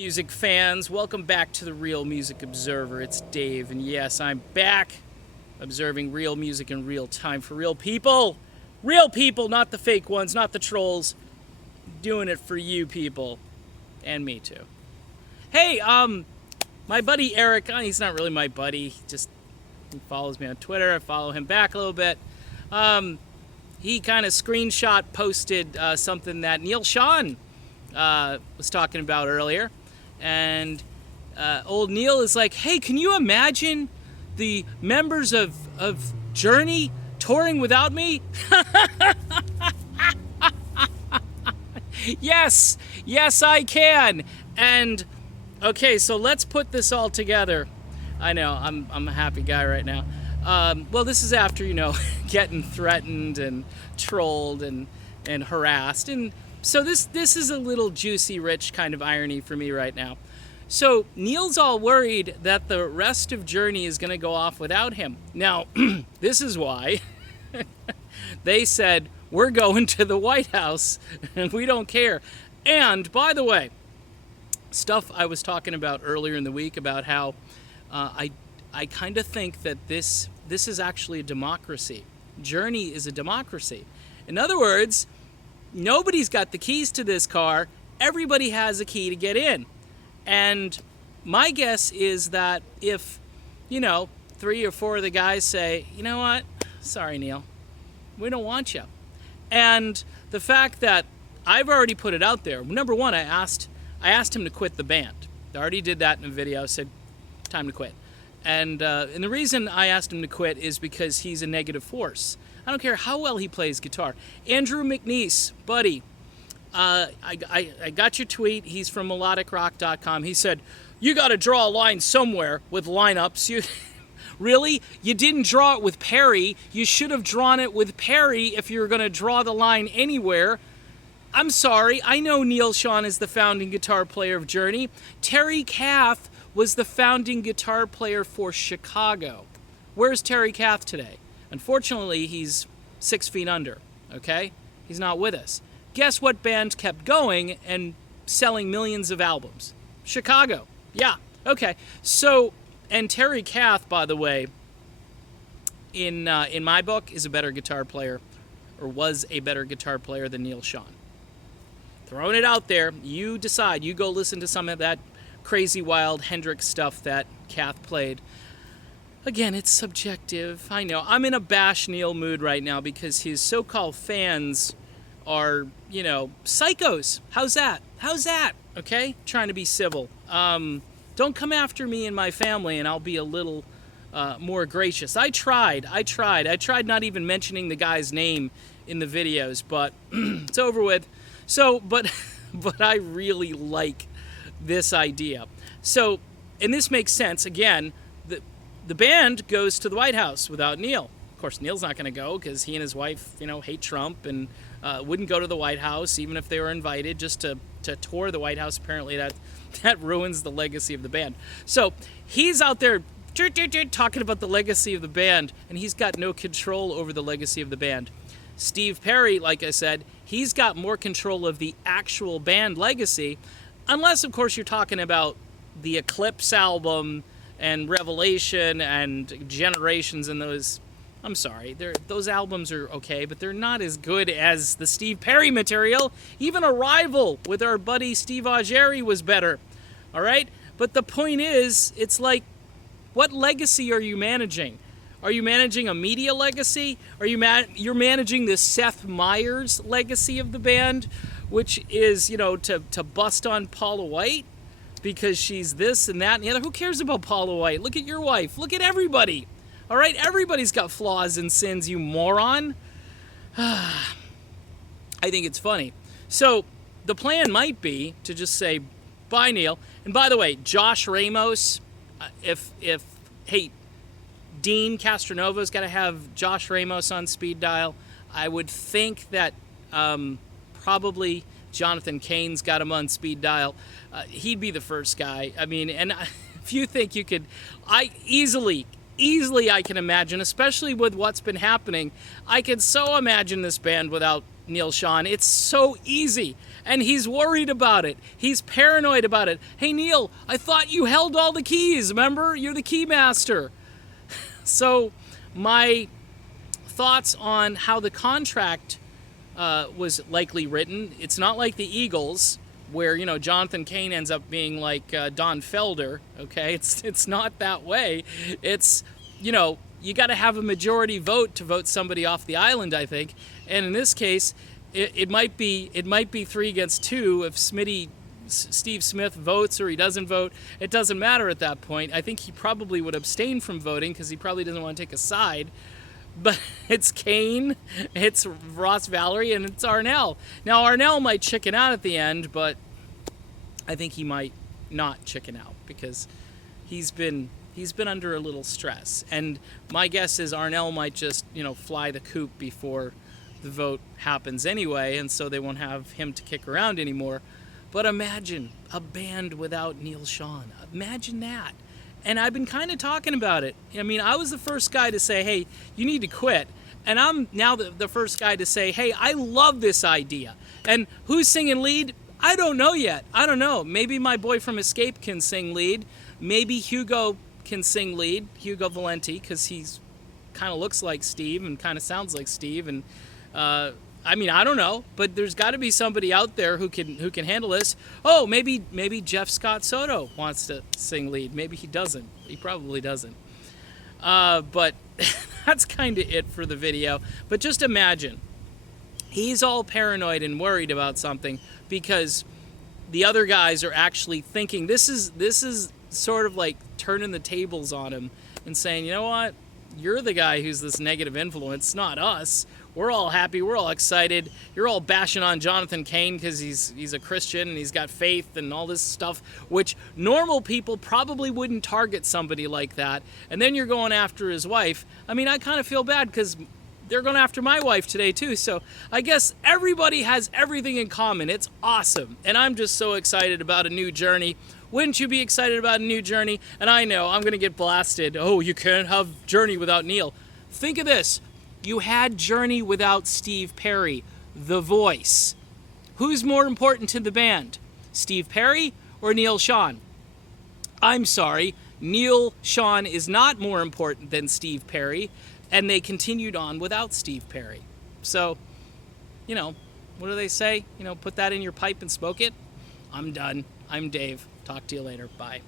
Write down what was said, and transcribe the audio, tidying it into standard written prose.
Music fans, welcome back to the Real Music Observer. It's Dave, and yes, I'm back observing real music in real time for real people. Real people, not the fake ones, not the trolls. Doing it for you people. And me too. Hey, my buddy Eric, he's not really my buddy, he follows me on Twitter. I follow him back a little bit. He kind of screenshot posted something that Neal Schon was talking about earlier. And old Neal is like, hey, can you imagine the members of Journey touring without me? Yes, I can. And okay, so let's put this all together. I know, I'm a happy guy right now. Well, this is after, getting threatened and trolled and harassed. And so this is a little juicy, rich kind of irony for me right now. So Neal's all worried that the rest of Journey is going to go off without him. Now, this is why they said, we're going to the White House and we don't care. And by the way, stuff I was talking about earlier in the week about how I kind of think that this is actually a democracy. Journey is a democracy. In other words, nobody's got the keys to this car. Everybody has a key to get in. And my guess is that if, 3 or 4 of the guys say, you know what, sorry, Neal, we don't want you. And the fact that I've already put it out there. Number one, I asked him to quit the band. I already did that in a video. I said, time to quit. And the reason I asked him to quit is because he's a negative force. I don't care how well he plays guitar. Andrew McNeese, buddy, I got your tweet. He's from melodicrock.com. He said, you got to draw a line somewhere with lineups. Really? You didn't draw it with Perry. You should have drawn it with Perry if you were going to draw the line anywhere. I'm sorry. I know Neal Schon is the founding guitar player of Journey. Terry Kath was the founding guitar player for Chicago. Where's Terry Kath today? Unfortunately, he's 6 feet under, okay? He's not with us. Guess what band kept going and selling millions of albums? Chicago. Yeah, okay. So, and Terry Kath, by the way, in my book, is a better guitar player, or was a better guitar player than Neal Schon. Throwing it out there, you decide. You go listen to some of that crazy, wild Hendrix stuff that Kath played. Again, it's subjective. I know. I'm in a bash Neal mood right now because his so-called fans are, psychos. How's that? Okay? Trying to be civil. Don't come after me and my family and I'll be a little more gracious. I tried not even mentioning the guy's name in the videos, but it's over with. So, but I really like this idea. So, and this makes sense. Again, the band goes to the White House without Neal. Of course, Neal's not going to go because he and his wife, hate Trump and wouldn't go to the White House even if they were invited just to tour the White House. Apparently, that ruins the legacy of the band. So he's out there talking about the legacy of the band, and he's got no control over the legacy of the band. Steve Perry, like I said, he's got more control of the actual band legacy, unless, of course, you're talking about the Eclipse album and Revelation and Generations and those. I'm sorry, those albums are okay, but they're not as good as the Steve Perry material. Even Arrival with our buddy Steve Augeri was better, all right? But the point is, it's like, what legacy are you managing? Are you managing a media legacy? Are you're managing the Seth Meyers legacy of the band, which is, to bust on Paula White because she's this and that and the other? Who cares about Paula White? Look at your wife. Look at everybody. All right? Everybody's got flaws and sins, you moron. I think it's funny. So the plan might be to just say, bye, Neal. And by the way, Josh Ramos, hey, Dean Castronovo's got to have Josh Ramos on speed dial. I would think that probably Jonathan Cain's got him on speed dial. He'd be the first guy. I mean, and if you think you could, easily I can imagine, especially with what's been happening, I can so imagine this band without Neal Schon. It's so easy. And he's worried about it. He's paranoid about it. Hey, Neal, I thought you held all the keys. Remember? You're the key master. So my thoughts on how the contract was likely written, it's not like the Eagles, where, you know, Jonathan Cain ends up being like Don Felder, okay? It's not that way. It's, you know, you got to have a majority vote to vote somebody off the island, I think. And in this case, it might be 3-2 if Steve Smith votes or he doesn't vote. It doesn't matter at that point. I think he probably would abstain from voting because he probably doesn't want to take a side. But it's Cain, it's Ross Valerie, and it's Arnell. Now, Arnell might chicken out at the end, but I think he might not chicken out because he's been under a little stress. And my guess is Arnell might just, you know, fly the coop before the vote happens anyway, and so they won't have him to kick around anymore. But imagine a band without Neal Schon. Imagine that. And I've been kind of talking about it. I mean, I was the first guy to say, hey, you need to quit. And I'm now the first guy to say, hey, I love this idea. And who's singing lead? I don't know yet. I don't know. Maybe my boy from Escape can sing lead. Maybe Hugo can sing lead, Hugo Valenti, because he's kind of looks like Steve and kind of sounds like Steve. And I mean, I don't know, but there's got to be somebody out there who can handle this. Oh, maybe Jeff Scott Soto wants to sing lead. Maybe he doesn't. He probably doesn't. But that's kind of it for the video. But just imagine, he's all paranoid and worried about something because the other guys are actually thinking this is sort of like turning the tables on him and saying, you know what? You're the guy who's this negative influence, not us. We're all happy. We're all excited. You're all bashing on Jonathan Cain because he's a Christian and he's got faith and all this stuff, which normal people probably wouldn't target somebody like that. And then you're going after his wife. I mean, I kind of feel bad because they're going after my wife today too. So I guess everybody has everything in common. It's awesome. And I'm just so excited about a new journey. Wouldn't you be excited about a new journey? And I know I'm going to get blasted. Oh, you can't have Journey without Neal. Think of this. You had Journey without Steve Perry, the voice. Who's more important to the band? Steve Perry or Neal Schon? I'm sorry, Neal Schon is not more important than Steve Perry, and they continued on without Steve Perry. So, you know, what do they say? You know, put that in your pipe and smoke it. I'm done. I'm Dave. Talk to you later. Bye.